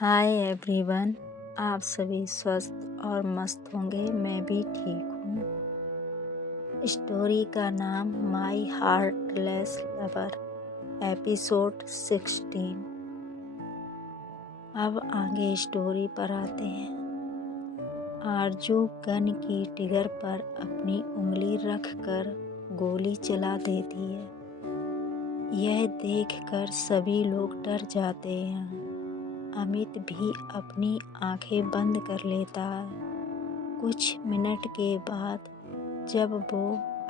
Hi everyone, आप सभी स्वस्थ और मस्त होंगे। मैं भी ठीक हूँ। स्टोरी का नाम माई हार्टलेस लवर, एपिसोड 16। अब आगे स्टोरी पर आते हैं। आरजू गन की ट्रिगर पर अपनी उंगली रखकर गोली चला देती है। यह देखकर सभी लोग डर जाते हैं। अमित भी अपनी आंखें बंद कर लेता है। कुछ मिनट के बाद जब वो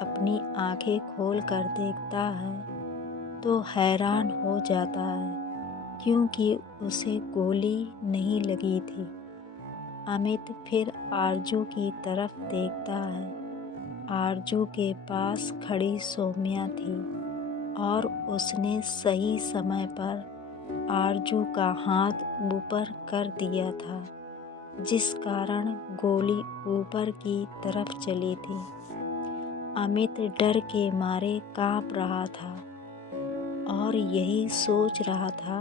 अपनी आंखें खोल कर देखता है तो हैरान हो जाता है क्योंकि उसे गोली नहीं लगी थी। अमित फिर आरजू की तरफ देखता है। आरजू के पास खड़ी सौम्या थी और उसने सही समय पर आरजू का हाथ ऊपर कर दिया था, जिस कारण गोली ऊपर की तरफ चली थी। अमित डर के मारे कांप रहा था और यही सोच रहा था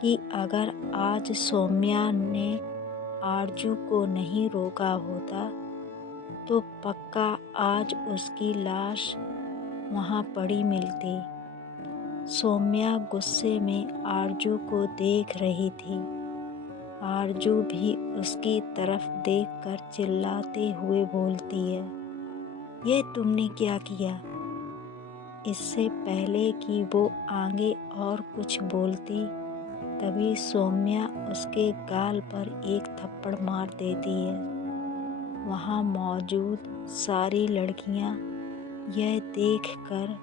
कि अगर आज सौम्या ने आरजू को नहीं रोका होता तो पक्का आज उसकी लाश वहाँ पड़ी मिलती। सौम्या गुस्से में आरजू को देख रही थी। आरजू भी उसकी तरफ देखकर चिल्लाते हुए बोलती है, ये तुमने क्या किया? इससे पहले कि वो आगे और कुछ बोलती तभी सौम्या उसके गाल पर एक थप्पड़ मार देती है। वहाँ मौजूद सारी लड़कियाँ यह देखकर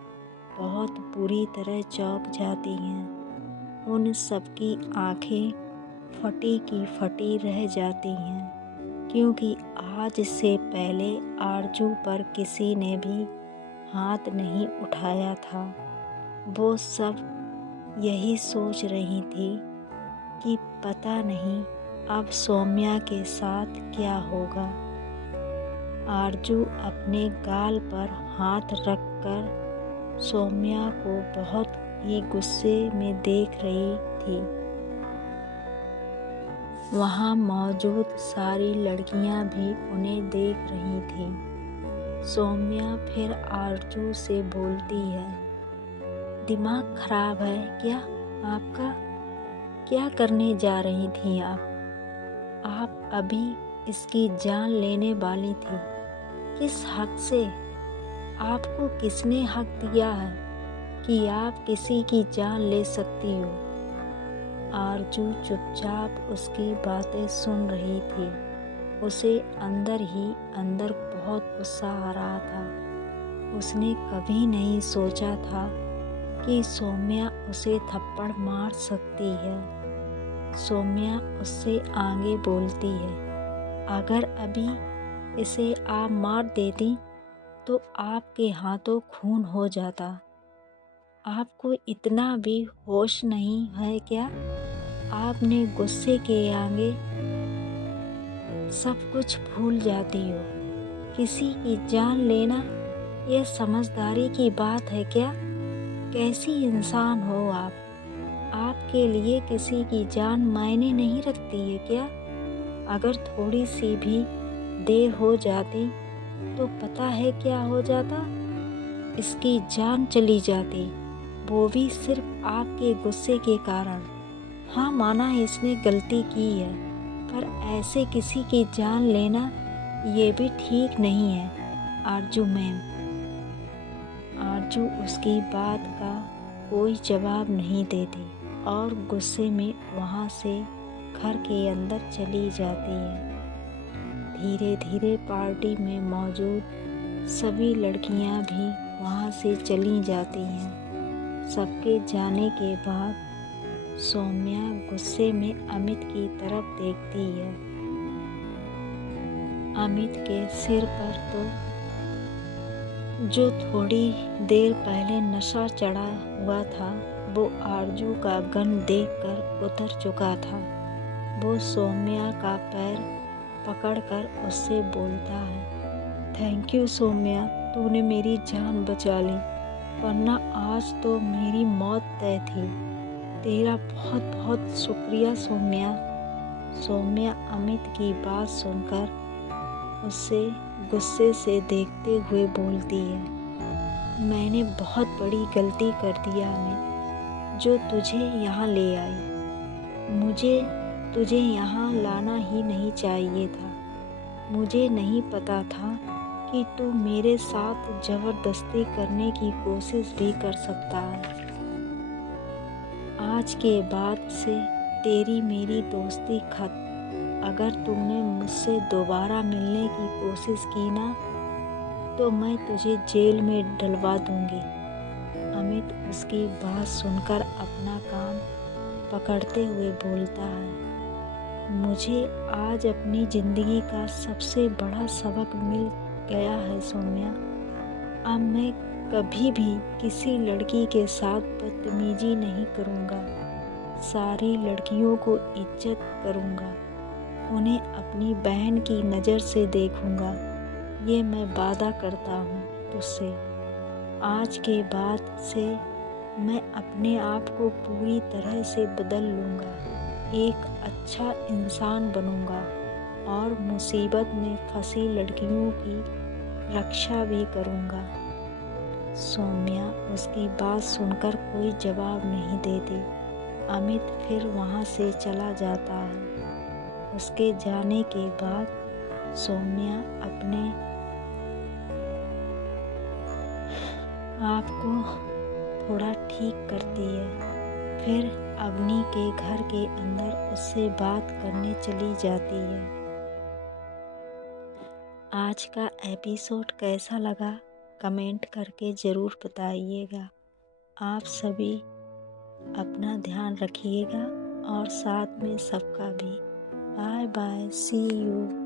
बहुत बुरी तरह चौंक जाती हैं। उन सबकी आंखें फटी की फटी रह जाती हैं क्योंकि आज से पहले आरजू पर किसी ने भी हाथ नहीं उठाया था। वो सब यही सोच रही थी कि पता नहीं अब सौम्या के साथ क्या होगा। आरजू अपने गाल पर हाथ रखकर सौम्या को बहुत ही गुस्से में देख रही थी। वहाँ मौजूद सारी लड़कियाँ भी उन्हें देख रही थीं। सौम्या फिर आरजू से बोलती है, दिमाग खराब है क्या आपका? क्या करने जा रही थी आप? आप अभी इसकी जान लेने वाली थी। किस हक से? आपको किसने हक दिया है कि आप किसी की जान ले सकती हो? आरजू चुपचाप उसकी बातें सुन रही थी। उसे अंदर ही अंदर बहुत गुस्सा आ रहा था। उसने कभी नहीं सोचा था कि सौम्या उसे थप्पड़ मार सकती है। सौम्या उससे आगे बोलती है, अगर अभी इसे आप मार देती तो आपके हाथों खून हो जाता। आपको इतना भी होश नहीं है क्या? आपने गुस्से के आगे सब कुछ भूल जाती हो। किसी की जान लेना यह समझदारी की बात है क्या? कैसी इंसान हो आप? आपके लिए किसी की जान मायने नहीं रखती है क्या? अगर थोड़ी सी भी देर हो जाती तो पता है क्या हो जाता? इसकी जान चली जाती, वो भी सिर्फ आपके गुस्से के कारण। हाँ, माना इसने गलती की है, पर ऐसे किसी की जान लेना ये भी ठीक नहीं है आरजू मैम। आरजू उसकी बात का कोई जवाब नहीं देती और गुस्से में वहाँ से घर के अंदर चली जाती है। धीरे धीरे पार्टी में मौजूद सभी लड़कियां भी वहां से चली जाती हैं। सबके जाने के बाद सौम्या गुस्से में अमित की तरफ देखती है। अमित के सिर पर तो जो थोड़ी देर पहले नशा चढ़ा हुआ था वो आरजू का गन देखकर उतर चुका था। वो सौम्या का पैर पकड़कर उससे बोलता है, थैंक यू सौम्या, तूने मेरी जान बचा ली, वरना आज तो मेरी मौत तय थी। तेरा बहुत बहुत शुक्रिया सौम्या। सौम्या अमित की बात सुनकर उसे गुस्से से देखते हुए बोलती है, मैंने बहुत बड़ी गलती कर दी अमित, जो तुझे यहाँ ले आई। मुझे तुझे यहाँ लाना ही नहीं चाहिए था। मुझे नहीं पता था कि तू मेरे साथ ज़बरदस्ती करने की कोशिश भी कर सकता है। आज के बाद से तेरी मेरी दोस्ती खत्म। अगर तूने मुझसे दोबारा मिलने की कोशिश की ना, तो मैं तुझे जेल में डलवा दूंगी। अमित उसकी बात सुनकर अपना काम पकड़ते हुए बोलता है, मुझे आज अपनी ज़िंदगी का सबसे बड़ा सबक मिल गया है सौम्या। अब मैं कभी भी किसी लड़की के साथ बदतमीजी नहीं करूँगा। सारी लड़कियों को इज्जत करूँगा, उन्हें अपनी बहन की नज़र से देखूँगा। ये मैं वादा करता हूँ तुझसे। आज के बाद से मैं अपने आप को पूरी तरह से बदल लूँगा, एक अच्छा इंसान बनूँगा और मुसीबत में फंसी लड़कियों की रक्षा भी करूँगा। सौम्या उसकी बात सुनकर कोई जवाब नहीं देती। अमित फिर वहाँ से चला जाता है। उसके जाने के बाद सौम्या अपने आप को थोड़ा ठीक करती है, फिर अवनी के घर के अंदर उससे बात करने चली जाती है। आज का एपिसोड कैसा लगा कमेंट करके ज़रूर बताइएगा। आप सभी अपना ध्यान रखिएगा और साथ में सबका भी। Bye bye, see you.